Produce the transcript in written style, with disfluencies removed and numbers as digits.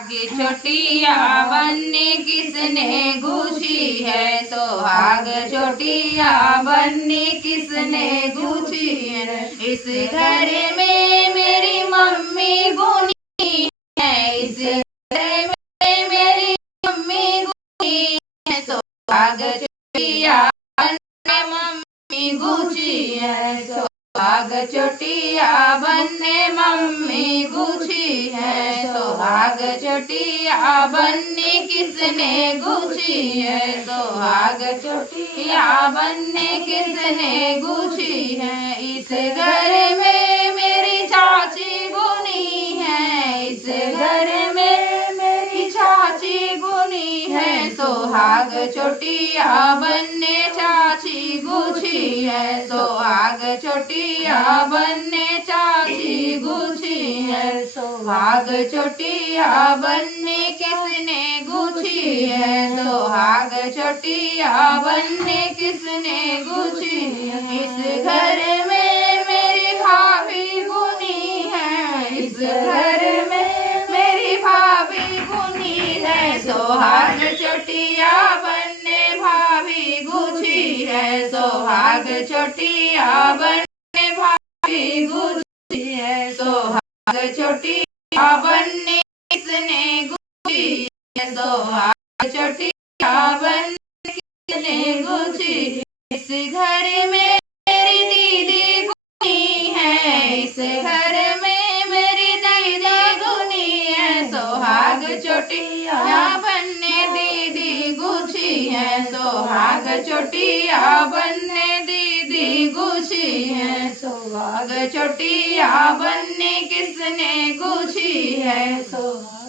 आगे चोटिया बनने किसने गूंची है, सुहाग चोटिया बनने किसने गूंची है। इस घर में मेरी मम्मी गुनी है, इस घर में मेरी मम्मी गुनी है। सुहाग चोटिया बनने मम्मी गूंची है, सुहाग चोटिया बनने मम्मी गूंची है। सुहाग चोटिया बनने किसने गूंची है, सुहाग चोटिया बनने किसने गूंची है। इस घर में मेरी चाची गुनी है, इस घर में मेरी चाची गुनी है। सुहाग चोटिया बनने चाची गूंची है, सुहाग चोटिया बनने चाची गूंची है। सुहाग चोटिया बनने किसने गूंची है, सुहाग चोटिया बनने किसने गूंची है। इस घर में मेरी भाभी गुनी है, इस घर में मेरी भाभी गुनी है। सुहाग चोटिया बनने भाभी गूंची है, सुहाग चोटिया बनने भाभी गूंची है। सुहाग चोटिया बनने किसने गूंची है, सुहाग चोटिया बनने किसने गूंची। इस घर में मेरी दीदी गुनी है, इस घर में मेरी दीदी गुनी है। सुहाग चोटिया बनने दीदी गूंची है, सुहाग चोटिया बनने दीदी गूंची है। सुहाग चोटिया बनने किसने गूंची है, सुहाग